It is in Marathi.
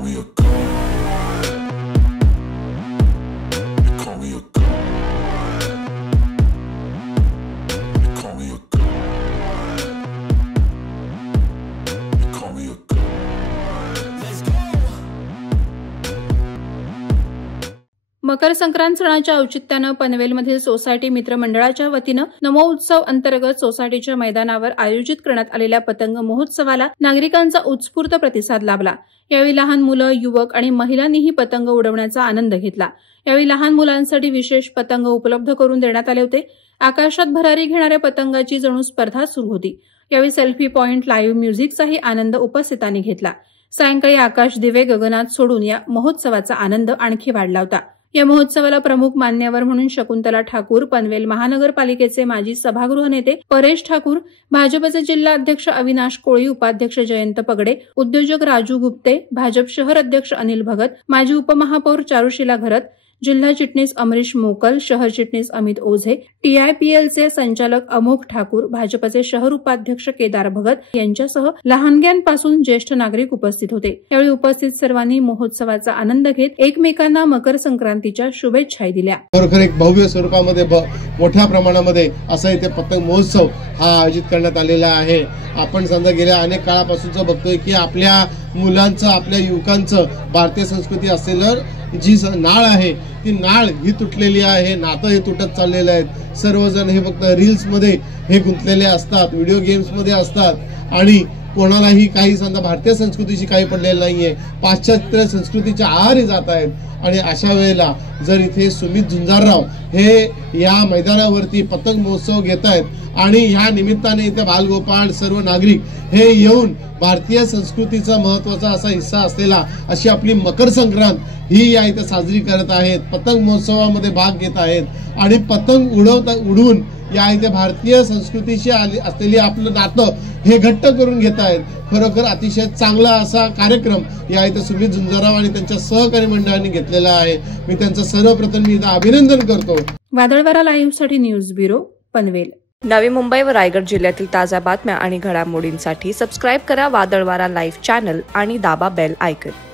call me a god. They call me a god. They call me a god. They call me a god. Let's go. Makar Sankrant सणाच्या औचित्यानं पनवेलमधील सोसायटी मित्र मंडळाच्या वतीनं नमो उत्सव अंतर्गत सोसायटीच्या मैदानावर आयोजित करण्यात आलेल्या पतंग महोत्सवाला नागरिकांचा उत्स्फूर्त प्रतिसाद लाभला। यावेळी लहान मुलं, युवक आणि महिलांनीही पतंग उडवण्याचा आनंद घेतला। यावेळी लहान मुलांसाठी विशेष पतंग उपलब्ध करून देण्यात आले होते। आकाशात भरारी घेणाऱ्या पतंगाची जणू स्पर्धा सुरू होती। यावेळी सेल्फी पॉइंट, लाईव्ह म्युझिकचाही आनंद उपस्थितांनी घेतला। सायंकाळी आकाश दिवे गगनात सोडून या महोत्सवाचा आनंद आणखी वाढला होता। या महोत्सवाला प्रमुख मान्यवर म्हणून शकुंतला ठाकूर, पनवेल महानगरपालिकेचे माजी सभागृह नेते परेश ठाकूर, भाजपचे जिल्हा अध्यक्ष अविनाश कोळी, उपाध्यक्ष जयंत पगडे, उद्योजक राजू गुप्ते, भाजप शहर अध्यक्ष अनिल भगत, माजी उपमहापौर चारुशीला घरत, जिल्हा चिटणीस अमरीश मोकल, शहर चिटणीस अमित ओझे, TIPLचे संचालक अमोघ ठाकूर, भाजपचे शहर उपाध्यक्ष केदार भगत यांच्यासह लहानग्यांपासून ज्येष्ठ नागरिक उपस्थित होते। यावेळी उपस्थित सर्वांनी महोत्सवाचा आनंद घेत एकमेकांना मकर संक्रांतीच्या शुभेच्छाही दिल्या। खरोखर एक भव्य स्वरूपामध्ये मोठ्या प्रमाणामध्ये असा इथे पतंग महोत्सव हा आयोजित करण्यात आलेला आहे। आपण समजा गेल्या अनेक काळापासूनच बघतोय की आपल्या मुलांचं, आपल्या युवकांचं भारतीय संस्कृती असलेलं जी नाळ आहे ती नाळ ही तुटलेली आहे, नातं हे तुटत चाललेलं आहे। सर्वजण हे फक्त रील्स मध्ये हे गुंतलेले असतात, व्हिडिओ गेम्स मध्ये असतात आणि कोणालाही काही समजा भारतीय संस्कृतीची काही पडलेलं नाहीये, पाश्चात्य संस्कृतीच्या आहारी जात आहेत। आणि अशा वेळेला जर इथे सुमित झुंजारराव हे या मैदानावरती पतंग महोत्सव घेत आहेत आणि ह्या निमित्ताने इथे बालगोपाळ सर्व नागरिक हे येऊन भारतीय संस्कृतीचा महत्वाचा असा हिस्सा असलेला अशी आपली मकर संक्रांत ही या इथे साजरी करत आहेत, पतंग महोत्सवामध्ये भाग घेत आहेत आणि पतंग उडवून या इथे भारतीय संस्कृतीशी असलेली आपलं नातं हे घट्ट करून घेत आहेत। खरोखर अतिशय चांगला असा कार्यक्रम या इथे सुमित झुंजारराव आणि त्यांच्या सहकारी मंडळांनी घेतलेला आहे। मी त्यांचं सर्वप्रथम मी अभिनंदन करतो। वादळवारा लाईव्ह साठी न्यूज ब्युरो, पनवेल। नवी मुंबई व रायगड जिल्ह्यातील ताज्या बातम्या आणि घडामोडींसाठी सबस्क्राईब करा वादळवारा लाईव्ह चॅनल आणि दाबा बेल आयकॉन।